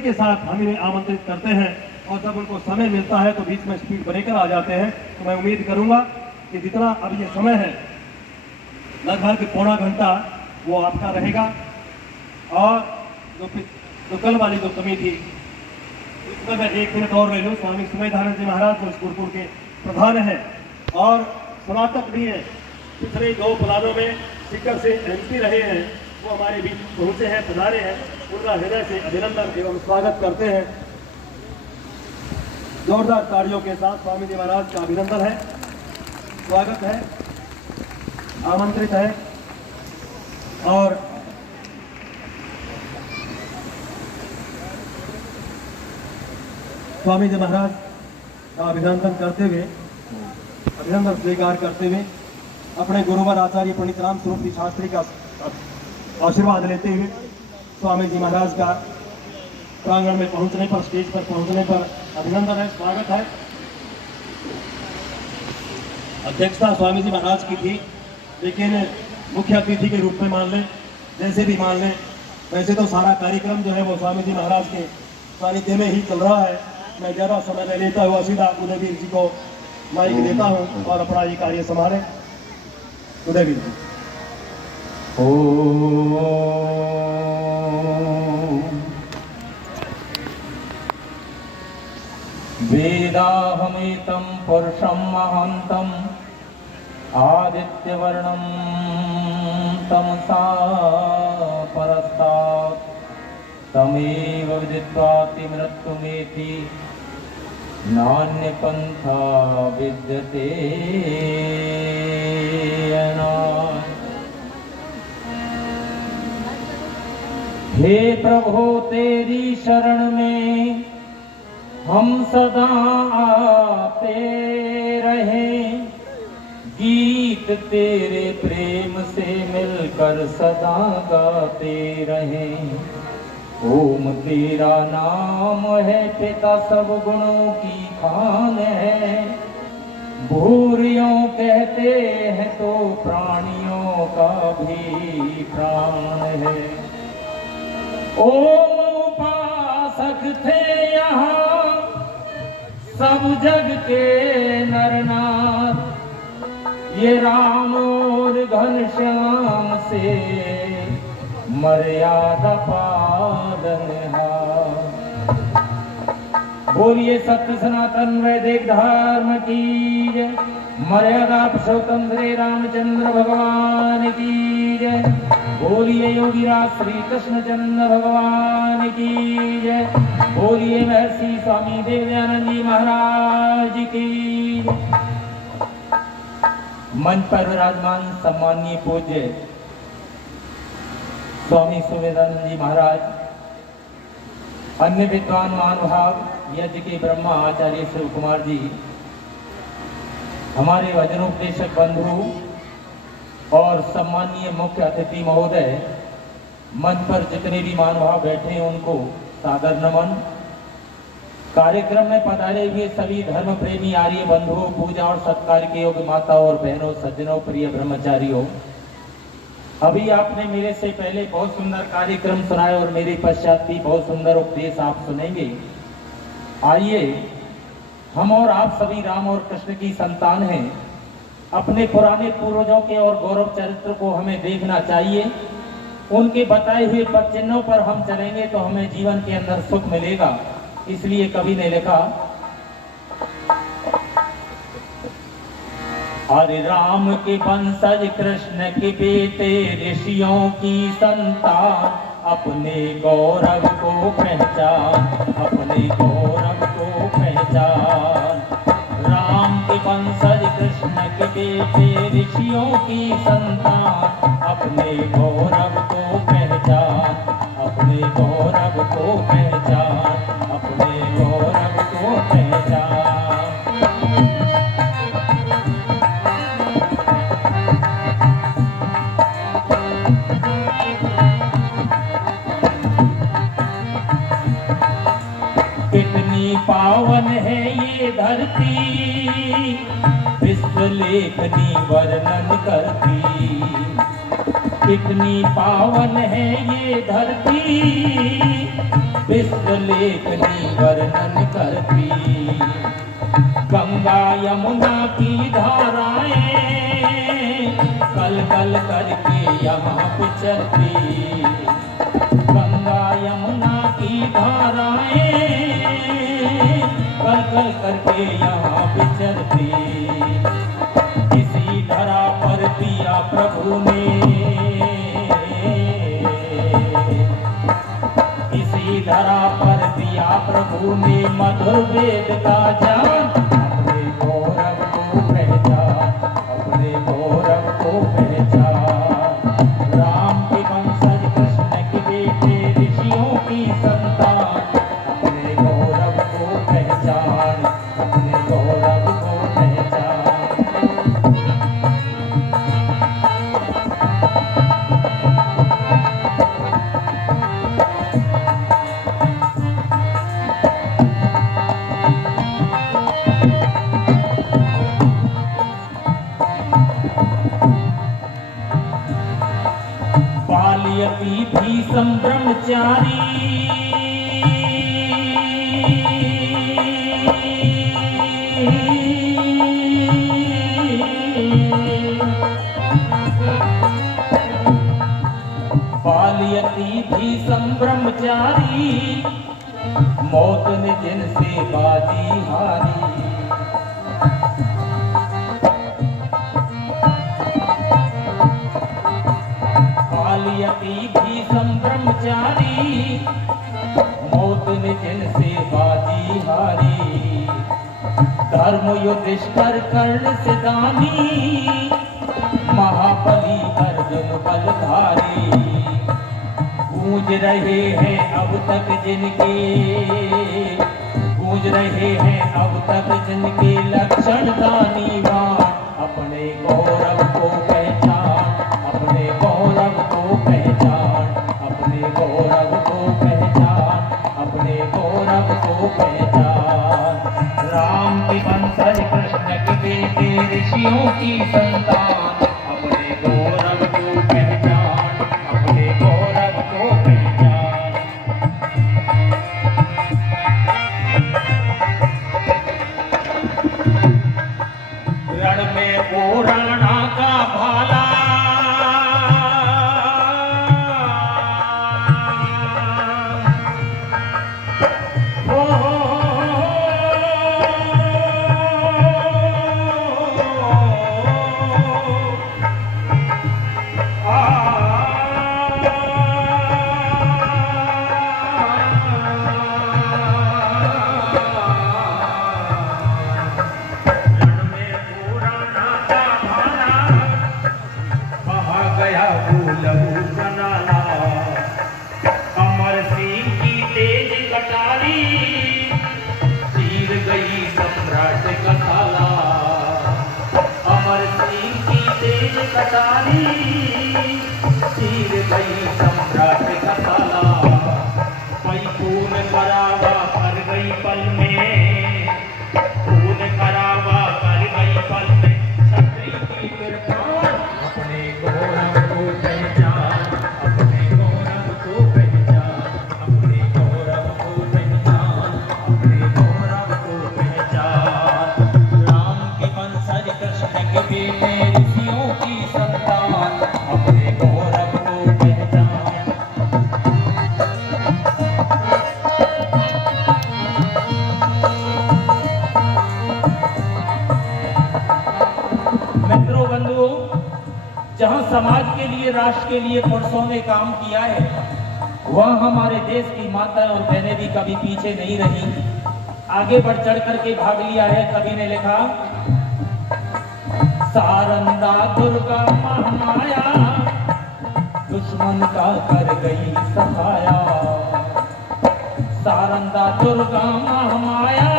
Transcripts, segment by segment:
के साथ हम इन्हें आमंत्रित करते हैं और जब उनको समय मिलता है तो बीच में स्पीड ब्रेकर आ जाते हैं। तो मैं उम्मीद करूंगा कि जितना अब ये समय है लगभग पौना घंटा वो आपका रहेगा। और जो कल वाली जो कमी थी उसमें मैं 1 मिनट और ले लूँ। स्वामी सुमेधानंद जी महाराज जो स्कूलपुर के प्रधान हैं और स्नातक भी हैं, पिछले 2 प्लानों में शिखर से MP रहे हैं, वो हमारे बीच पहुंचे हैं, पधारे हैं। उनका हृदय से अभिनंदन एवं स्वागत करते हैं। जोरदार तालियों के साथ स्वामी जी महाराज का अभिनंदन है, स्वागत है, आमंत्रित है। और स्वामी जी महाराज का अभिनंदन करते हुए, अभिनंदन स्वीकार करते हुए अपने गुरुवर आचार्य पंडित राम स्वरूप जी शास्त्री का आशीर्वाद लेते हुए स्वामी जी महाराज का प्रांगण में पहुंचने पर, स्टेज पर पहुंचने पर अभिनंदन है, स्वागत है। अध्यक्षता स्वामी जी महाराज की थी, लेकिन मुख्य अतिथि के रूप में मान लें, जैसे भी मान लें, वैसे तो सारा कार्यक्रम जो है वो स्वामी जी महाराज के सानिध्य में ही चल रहा है। मैं ज़्यादा समय नहीं लेता हुआ सीधा उदयवीर जी को माइक देता हूँ और अपना ये कार्य संभाले। उदयवीर जी। वेदाहमेतं पुरुषं महान्तं आदित्यवर्णं तमसा परस्तात् तमेव विदित्वाति मृत्युमेति नान्यपन्था विद्यते अनात्। हे प्रभु तेरी शरण में हम सदा आते रहे, गीत तेरे प्रेम से मिलकर सदा गाते रहे। ओम तेरा नाम है पिता सब गुणों की खान है, भूरियों कहते हैं तो प्राणियों का भी प्राण है। ओम उपासक थे यहाँ सब जग के नर नार, ये राम और घनश्याम से मर्यादा पालन हार। बोलिए सत्य सनातन वैदिक धर्म की जय, मर्यादा पुरुषोत्तम श्री रामचंद्र भगवान की जय। बोलिए योगीराज श्री कृष्णचंद्र भगवान की जय। बोलिए महर्षि स्वामी देवयानंद जी महाराज की। मंच पर विराजमान सम्माननीय पूज्य स्वामी सुमेधानंद जी महाराज, अन्य विद्वान महानुभाव, यज्ञ के ब्रह्मा आचार्य शिव कुमार जी, हमारे वचनोपदेशक बंधु और सम्मानीय मुख्य अतिथि महोदय, मंच पर जितने भी महानुभाव बैठे हैं उनको सादर नमन। कार्यक्रम में पधारे हुए सभी धर्म प्रेमी आर्य बंधुओं, पूजा और सत्कार के योग्य माता और बहनों, सज्जनों, प्रिय ब्रह्मचारियों, अभी आपने मेरे से पहले बहुत सुंदर कार्यक्रम सुनाए और मेरे पश्चात भी बहुत सुंदर उपदेश आप सुनेंगे। आइए, हम और आप सभी राम और कृष्ण की संतान हैं। अपने पुराने पूर्वजों के और गौरव चरित्र को हमें देखना चाहिए। उनके बताए हुए पद चिन्हों पर हम चलेंगे तो हमें जीवन के अंदर सुख मिलेगा। इसलिए कवि ने लिखा, हरे राम के वंशज कृष्ण के बेटे, ऋषियों की संतान, अपने गौरव को पहचान, अपने गौरव को पहचान। राम के वंशज कृष्ण के बेटे, ऋषियों की संतान, अपने गौरव को पहचान, अपने गौरव को पहचान, अपने गौरव को पहचान। कितनी पावन है ये धरती, विश्व लेखनी वर्णन करती। कितनी पावन है ये धरती, विश्व लेखनी वर्णन करती, गंगा यमुना की धाराएं कल कल करके यहाँ पे चलती, गंगा यमुना की धाराएं कल कल करके यहाँ पे चलती। इसी धरा पर दिया प्रभु ने, इसी धरा पर दिया प्रभु ने मधुर वेद का ज्ञान, अपने गौरव को पहचान, अपने गौरव को पहचान। राम के वंशज कृष्ण के बेटे ऋषियों की संतान, अपने गौरव को पहचान, अपने गौरव को पहचान। बाल्यकी भीषम ब्रह्मचारी, बाल्यकी भीषम ब्रह्मचारी, मौत ने जिनसे बाजी हारी। बाल्यकी भीषम ब्रह्मचारी, मौत ने जिनसे बाजी हारी। धर्म युधिष्ठिर कर्ण से दानी, महाबली अर्जुन बलधारी। गूंज रहे हैं अब तक जिनके, गूंज रहे हैं अब तक जिनके लक्षण दानीवान, अपने गौरव को पहचान, अपने गौरव को पहचान, अपने गौरव को पहचान, अपने गौरव को पहचान। राम के वंशज कृष्ण के बेटे ऋषियों की संतान, अपने गौरव को पहचान, अपने गौरव को पहचान। रण में वो राणा का भाला, अमर सिंह की तेज कटारी, चीर गई सम्राट का ताला। अमर सिंह की तेज कटारी, चीर गई सम्राट का ताला। कोई खून करावा कर गई पल में, खून करावा कर गई पल में, छतरी की कृपाण, अपने गौरव को पहचान, अपने गौरव को पहचान, अपने गौरव को पहचान, अपने गौरव को पहचान। राम के वंशज कृष्ण के बेटे ऋषियों की संतान, अपने गौरव को पहचान। मित्रों बंधुओं, जहां समाज के लिए, राष्ट्र के लिए पुरुषों ने काम किया है, वह हमारे देश की माता और बहनें भी कभी पीछे नहीं रही, आगे बढ़ चढ़ करके भाग लिया है। कवि ने लिखा, सारंदा दुर्गा महामाया, दुश्मन का कर गई सफाया। सारंदा दुर्गा महामाया,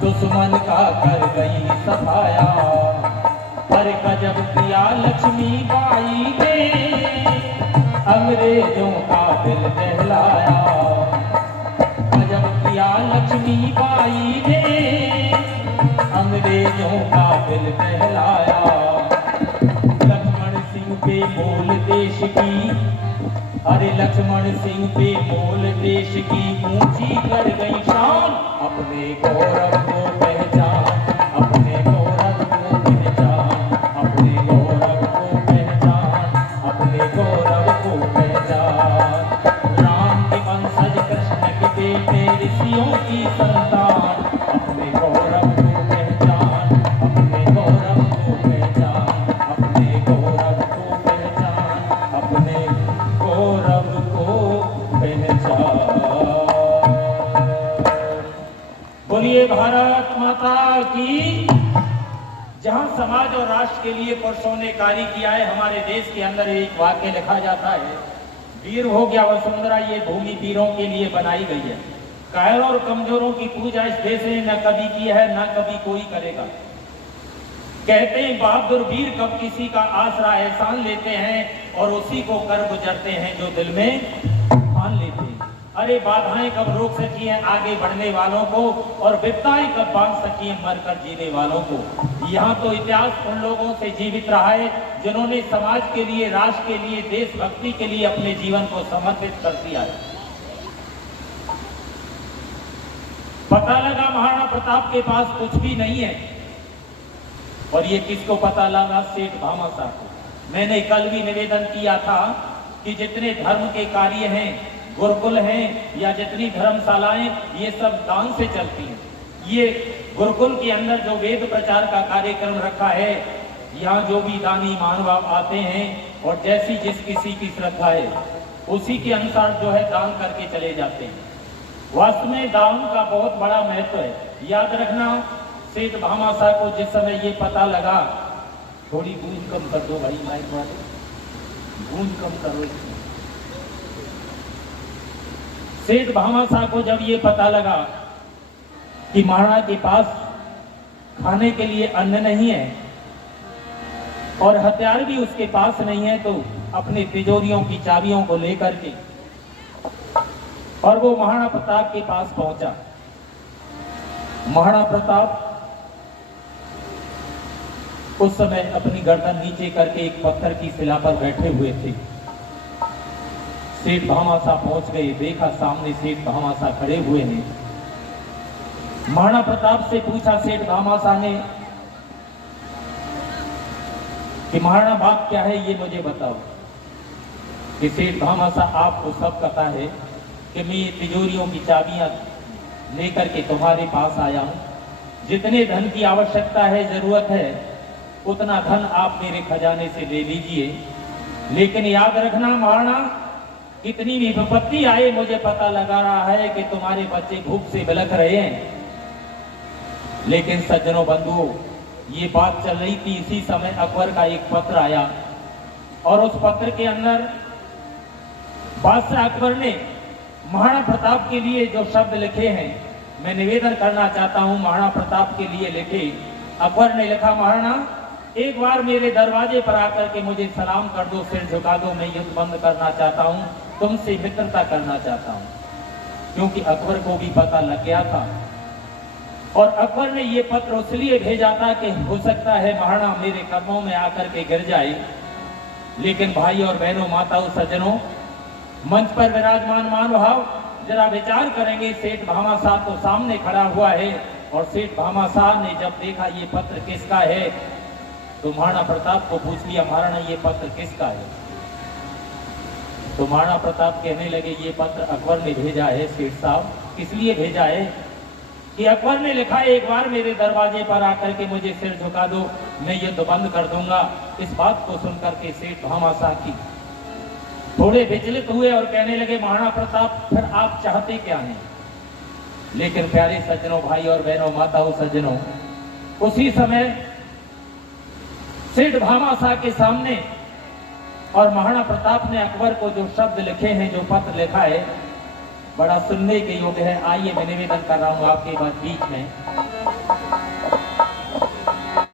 दुश्मन का कर गई सफाया। पर गजब लक्ष्मी बाई ने अंग्रेजों का दिल दहलाया। गजब किया लक्ष्मी बाई ने अंग्रेजों का दिल दहलाया। लक्ष्मण सिंह पे बोल देश की, अरे लक्ष्मण सिंह पे बोल देश की ऊंची कर गई शान। अपने गौरव को पहचान, अपने गौरव को पहचान, अपने गौरव को पहचान, अपने गौरव को पहचान। राम के वंशज कृष्ण के बेटे ऋषियों की संतान। अपने गौरव को पहचान, अपने गौरव को पहचान, अपने गौरव को पहचान, अपने गौरव को पहचान। बोलिए भारत माता की। जहां समाज और राष्ट्र के लिए पुरुषों ने कार्य किया है, हमारे देश के अंदर एक वाक्य लिखा जाता है, वीर हो गया वसुंधरा ये भूमि वीरों के लिए बनाई गई है। कायरों और कमजोरों की पूजा इस देश ने न कभी की है, न कभी कोई करेगा। कहते हैं बहादुर वीर कब किसी का आसरा एहसान लेते हैं और उसी को कर गुजरते हैं जो दिल में ठान लेते हैं। अरे बाधाएं कब रोक सकी हैं आगे बढ़ने वालों को, और विपदाएं कब बांध सकी हैं मरकर जीने वालों को। यहाँ तो इतिहास उन लोगों से जीवित रहा है जिन्होंने समाज के लिए, राष्ट्र के लिए, देशभक्ति के लिए अपने जीवन को समर्पित कर दिया है। पता लगा महाराणा प्रताप के पास कुछ भी नहीं है, और ये किसको पता लगा? सेठ भामाशाह को। मैंने कल भी निवेदन किया था कि जितने धर्म के कार्य हैं, गुरुकुल हैं या जितनी धर्मशालाएं, ये सब दान से चलती हैं। ये गुरुकुल के अंदर जो वेद प्रचार का कार्यक्रम रखा है, यहाँ जो भी दानी मानव आते हैं और जैसी जिस किसी की श्रद्धा है उसी के अनुसार जो है दान करके चले जाते हैं। वास्तव में दान का बहुत बड़ा महत्व है। याद रखना, सेठ भामाशाह को जिस समय ये पता लगा, थोड़ी गूंज कम कर दो भाई, माइक वाले गूंज कम करो। सेठ भामाशाह को जब ये पता लगा कि महाराणा के पास खाने के लिए अन्न नहीं है और हथियार भी उसके पास नहीं है, तो अपने तिजोरियों की चाबियों को लेकर के और वो महाराणा प्रताप के पास पहुंचा। महाराणा प्रताप उस समय अपनी गर्दन नीचे करके एक पत्थर की शिला पर बैठे हुए थे। सेठ भामाशाह पहुंच गए, देखा सामने सेठ भामाशाह खड़े हुए हैं। महाराणा प्रताप से पूछा सेठ भामाशाह ने कि महाराणा बात क्या है, ये मुझे बताओ। कि सेठ भामाशाह आपको सब पता है कि मैं ये तिजोरियों की चाबियां लेकर के तुम्हारे पास आया हूं। जितने धन की आवश्यकता है, जरूरत है, उतना धन आप मेरे खजाने से ले लीजिए, लेकिन याद रखना महाराणा, कितनी भी विपत्ति आए, मुझे पता लगा रहा है कि तुम्हारे बच्चे भूख से बिलख रहे हैं। लेकिन सज्जनों बंधुओं, ये बात चल रही थी, इसी समय अकबर का एक पत्र आया और उस पत्र के अंदर बादशाह अकबर ने महाराणा प्रताप के लिए जो शब्द लिखे हैं, मैं निवेदन करना चाहता हूं। महाराणा प्रताप के लिए लिखे, अकबर ने लिखा, महाराणा एक बार मेरे दरवाजे पर आकर के मुझे सलाम कर दो, सिर झुका दो, मैं युद्ध बंद करना चाहता हूं, तुमसे मित्रता करना चाहता हूं। क्योंकि अकबर को भी पता लग गया था और अकबर ने ये पत्र इसलिए भेजा था कि हो सकता है महाराणा मेरे कदमों में आकर के गिर जाए। लेकिन भाई और बहनों, माताओं, सज्जनों, मंच पर विराजमान महानुभाव, जरा विचार करेंगे। सेठ भामाशाह तो सामने खड़ा हुआ है और सेठ भामाशाह ने जब देखा ये पत्र किसका है, तो महाराणा प्रताप को पूछ लिया, महाराणा ये पत्र किसका है? तो महाराणा प्रताप कहने लगे, ये पत्र अकबर ने भेजा है सेठ साहब। किस लिए भेजा है? कि अकबर ने लिखा है, एक बार मेरे दरवाजे पर आकर के मुझे सिर झुका दो, मैं युद्ध बंद कर दूंगा। इस बात को सुनकर के सेठ भामाशाह की थोड़े विचलित हुए और कहने लगे, महाराणा प्रताप फिर आप चाहते क्या हैं? लेकिन प्यारे सज्जनों, भाई और बहनों, माताओं, सज्जनों, उसी समय सेठ भामाशाह के सामने और महाराणा प्रताप ने अकबर को जो शब्द लिखे हैं, जो पत्र लिखा है, बड़ा सुनने के योग्य है। आइए मैं निवेदन कर रहा हूं आपके बीच में।